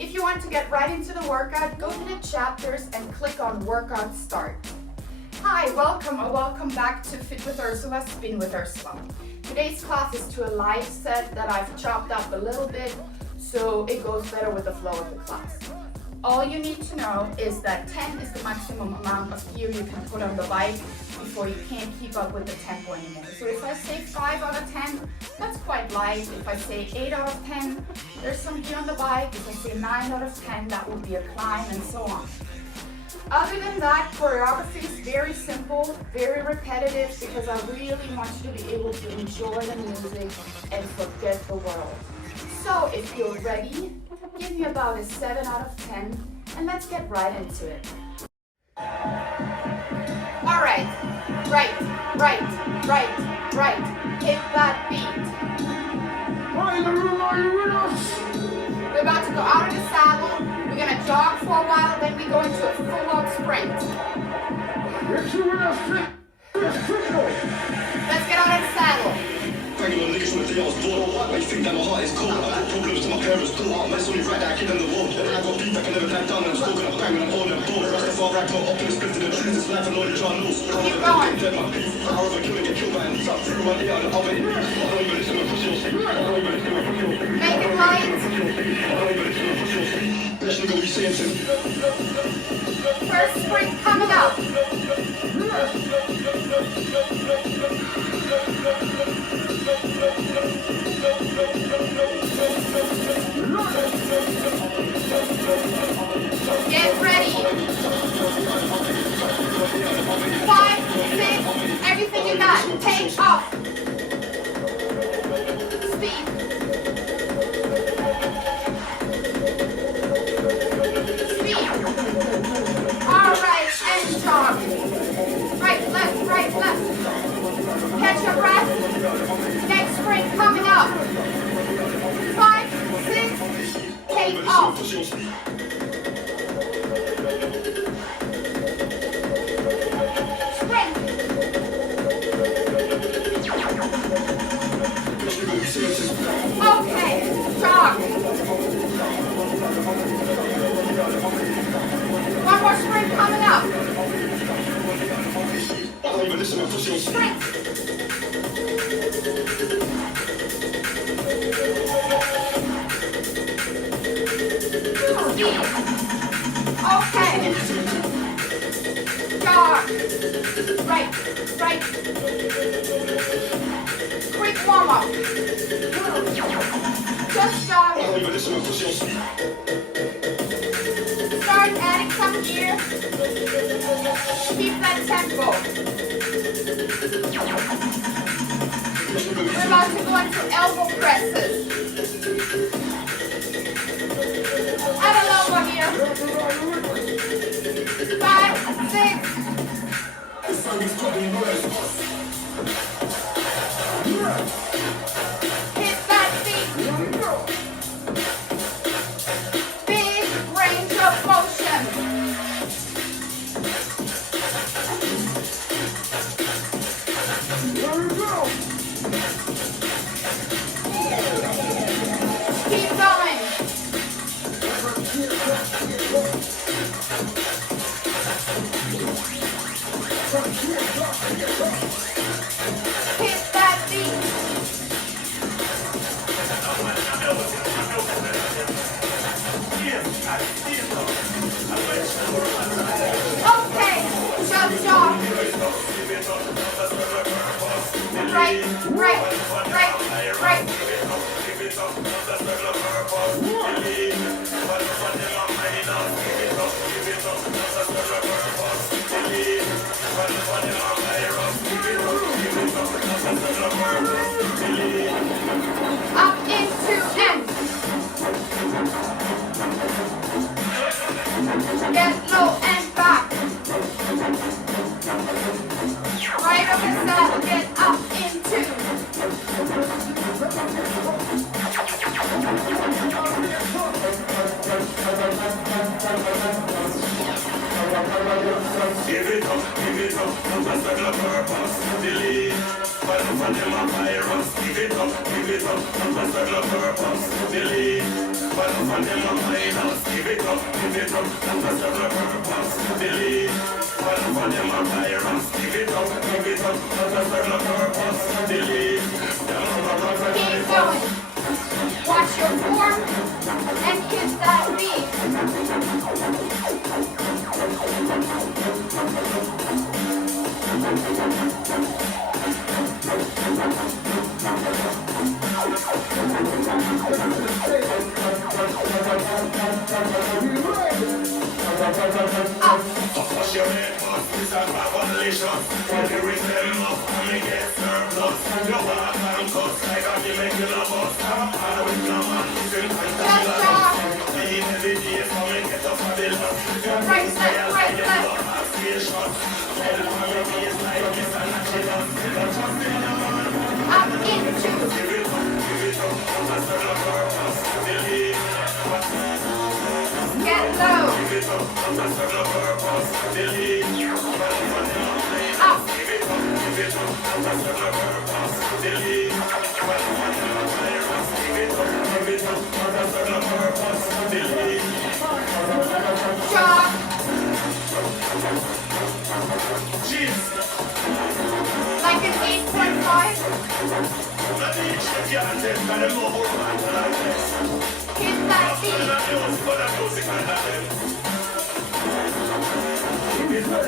If you want to get right into the workout, go to the chapters and click on Workout Start. Hi, welcome or welcome back to Fit with Ursula, Spin with Ursula. Today's class is to a live set that I've chopped up a little bit so it goes better with the flow of the class. All you need to know is that 10 is the maximum amount of gear you can put on the bike before you can't keep up with the tempo anymore. So if I say 5 out of 10, that's quite light. If I say 8 out of 10, there's some gear on the bike. If I say 9 out of 10, that would be a climb, and so on. Other than that, choreography is very simple, very repetitive, because I really want you to be able to enjoy the music and forget the world. So if you're ready, give me about a 7 out of 10, and let's get right into it. All right, right, hit that beat. We're about to go out of the saddle, we're gonna jog for a while, then we go into a full-on sprint. Let's get out of the saddle. Banging on niggas from the day I was born. Why you think that my heart is cold? I got problems to my parents' door. My son is right that kid on the road. I got beef I can never back down and I'm still gonna bang when I'm holding board. Rasta far right, not up in the split to the truth. It's life and knowledge I know. Keep going. Dead my beef. I rather kill and get killed by a knees. I'm through my day out and I'll wait. I don't even listen to pussy or sleep. I don't even listen to pussy or sleep. Make it light. I don't even listen to pussy or sleep. Best nigga we saying to. First sprint coming up. Get ready. 5, 6, everything you got. Take off. Speed. Speed. All right, and jog. Right, left. Catch your breath. Next sprint coming up. 5, 6, take off. Sprint. Okay, jog. One more sprint coming up. Sprint. Speed. Okay. Jog. Right. Quick warm up. Just jogging. Start adding some gear. Keep that tempo. We're about to go into elbow presses. Add a low one here. 5, 6. Hit that beat. Big range of motion. Keep going. Hit that beat. Okay, just jog. Right. Up into end. Get low and back. Right up the saddle, get up into. Give it up, not a special purpose. Delete, but for them a virus. Give it up, not a special purpose. Delete, but for them a virus. give it up, that's the purpose. Delete, one for them a virus. Give it up, that's the purpose. Delete, Keep going. Watch your form and hit that beat. Up. wash your head, boss, this is my violation. When you raise them up, and me get surplus. You walk and cuss like a killer boss. I will come and listen to the love. Lean every day, so me get up for the love. Right side, right left. Up into. Get low. Up. Jog. Like an 8.5. Hit that beat.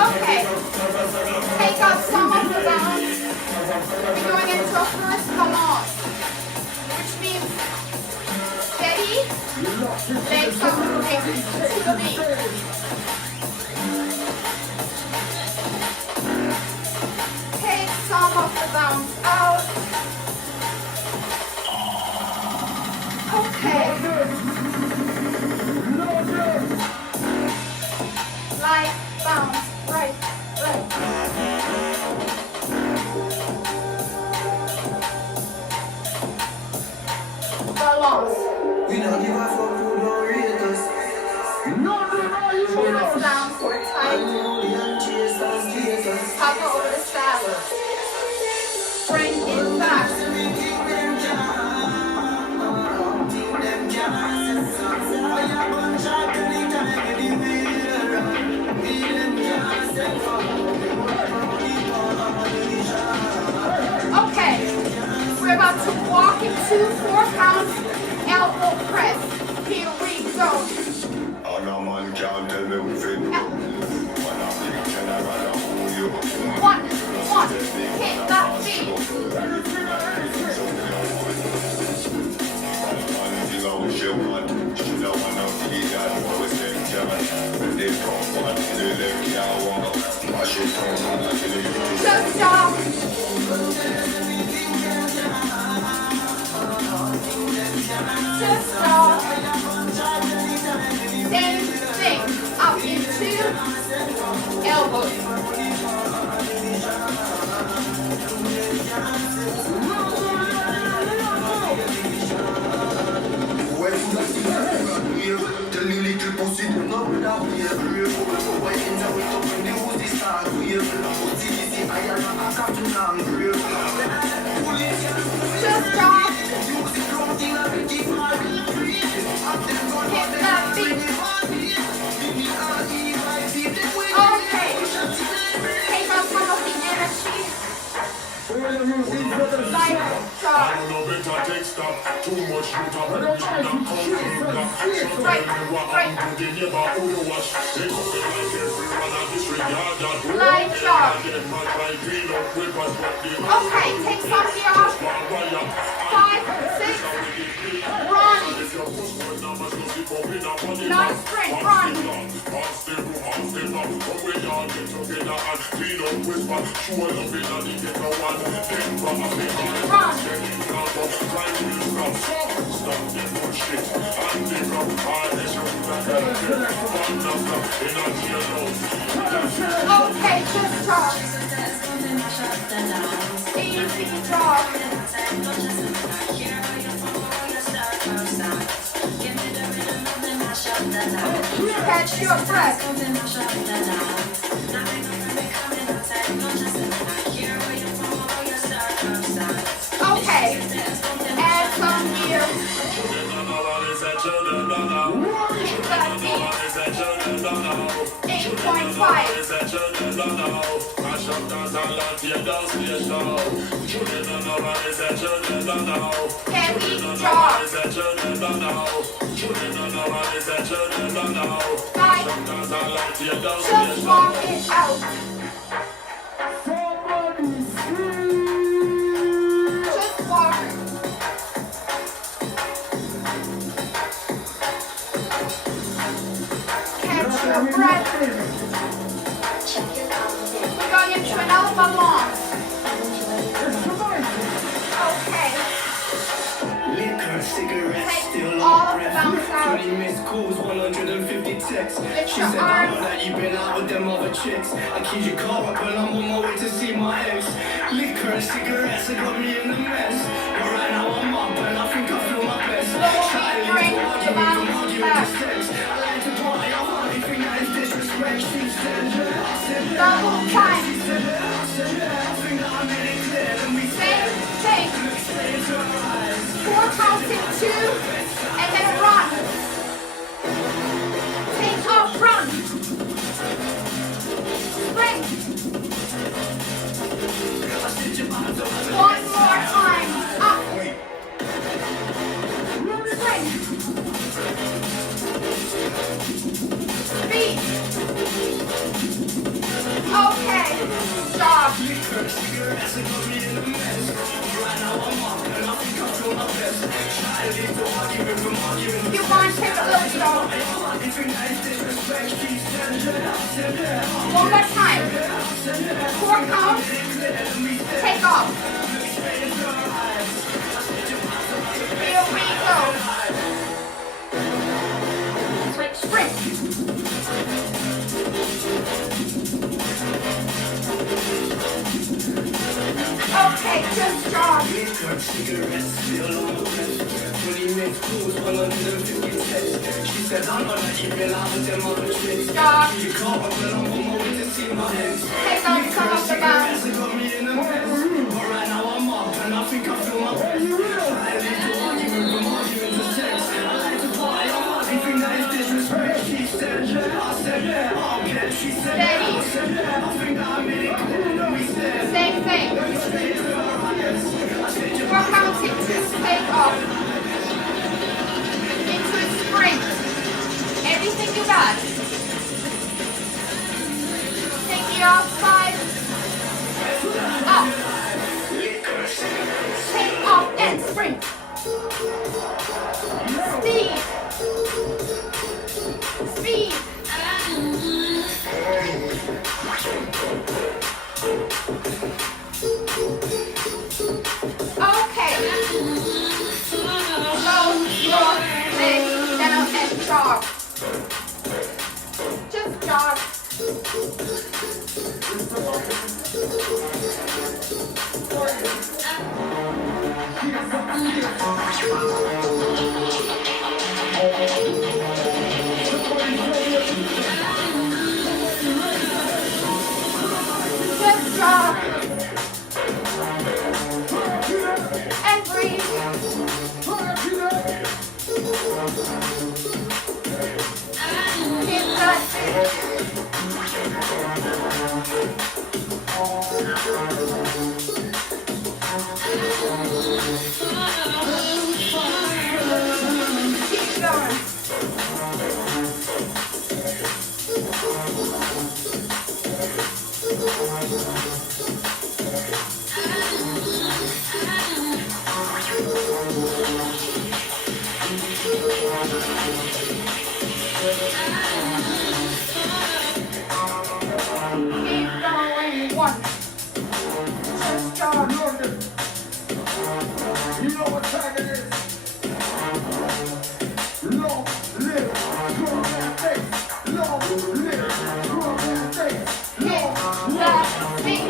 Okay. Take out some of the bounce. We're going into a first balance, which means steady, legs are moving to the beat. Take some of the bounce out. Okay. Like bounce, right. Balance. We don't give a fuck who don't rate us. Pull us down for tight. Hover over the saddle. Bring it back. Okay, we're about to walk into 4 counts elbow press. Here we go. Oh, no man can't tell me who fit. One, hit that beat. Just stop. Just stop. Same thing. Up into elbows. Tell me little pussy, no down here. Why in the way up when the hood is start here? What's easy, I am a cartoon and real. Just stop. Hit that beat. Okay. Take out some of the energy. Like jog. Take stop. Too much you talk. Right. Light jog. Okay, take some here off. 5, 6. Run. Not sprint, run. Run. Okay, just jog. Easy jog. Catch your breath. Okay, add some gear. Keep that Heavy jog. 5. Just walk it out. Just walk. Catch your breath. We're going into an elbow long. Okay. Liquor, cigarettes, Take still all on of the breath. bounce out. 20 missed calls, 150 texts. Lift She your said, I arms. know that you've been out with them other chicks. I keyed your car up and I'm on my way to see my ex. Liquor and cigarettes have got me in the mess. But right now I'm up and I think I feel my best. Trying to bring the bounce back. sex. I like to party, I hardly think that is disrespect. She said, yeah, I said, yeah. Double time. She said, yeah, I said, yeah. I think that I made it clear. Then we Same thing. look straight into her eyes. 4 counts in 2, and then run. Take off, run. Sprint. One more time. Up. Sprint. Speed. Okay. Stop. You want to take a little slow. One more time. 4 counts. Take off. Here we go. Switch, sprint. Okay, just jog. Liquor, cigarettes, still on the breath. 20 missed calls, 150 texts. She said, I know that you've been out with them other chicks. Stop. You can't but I'm on my way to see my ex. Take off some of the bounce. Cigarettes have got me in the mess. But right now I'm up and I think I feel my best. I live to argument from argument to sex. I like to party, I hardly think that is disrespect. She said, yeah, I said, yeah, okay. She said, yeah, I said, yeah, I think that I made it clear. Then we said, Same thing. 4 counts in 2, take off. Into a sprint. Everything you got. Take it off, 5. Up. Take off and sprint. Speed. Speed. Okay. Slow your legs down and jog. Just jog. Just jog. And breathe. Keep that. Keep going. Keep going. 1. Just jog. You know what time it is? Long live drum and bass. Long live drum and bass. Hit the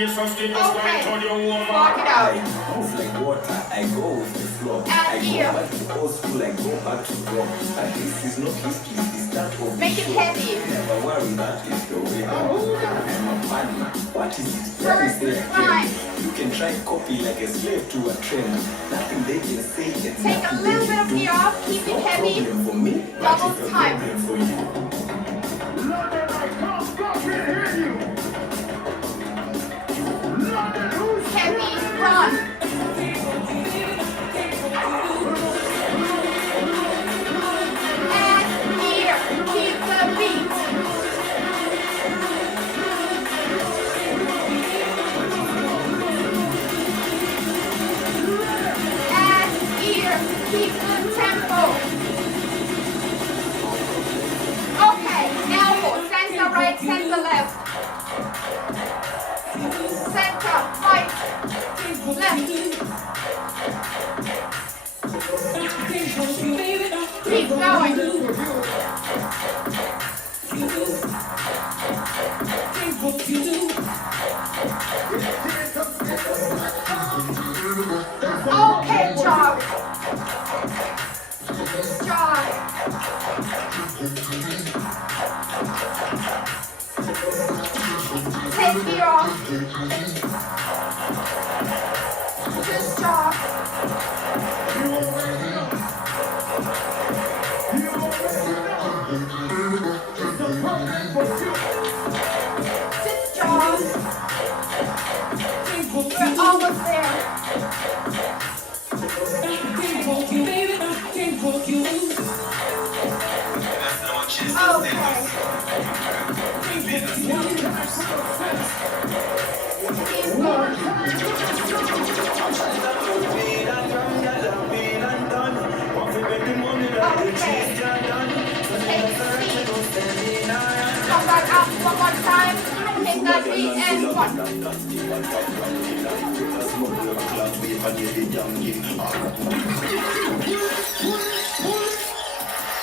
Walk it out. Move like water, I go with the flow. And I go here. back to old school, I go back to rock. But this is not history, it's the start of Make it heavy. Never worry, that is the way. I'm a madman. What is it? What is First there time. again? You can try copy like a slave to a trend. Nothing they can say, it's Take a nothing little they bit of can do. gear off, keep No it heavy. problem for me, but Double it's a time. problem for you. London, I can't stop it, hear you. London, who's Heavy, run. And here, keep the beat. And here, keep the tempo. Okay, elbow, center right, center left. Center, right, left. Keep going. Okay, jog. Jog. Take gear off. Just jog. Just jog. We're almost there. Okay. Keep going. Okay. Take a seat. Come back up one more time. Take that beat and one.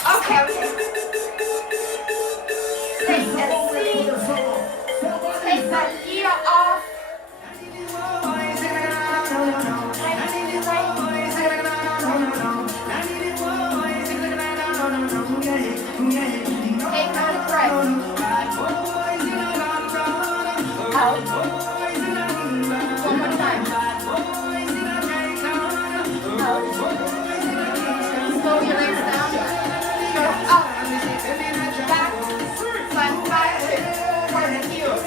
Okay. Take a seat. Take that gear off. Take another breath. Out. One more time. Out. Slow your legs down. Go up. Back. Slant back. Work heels.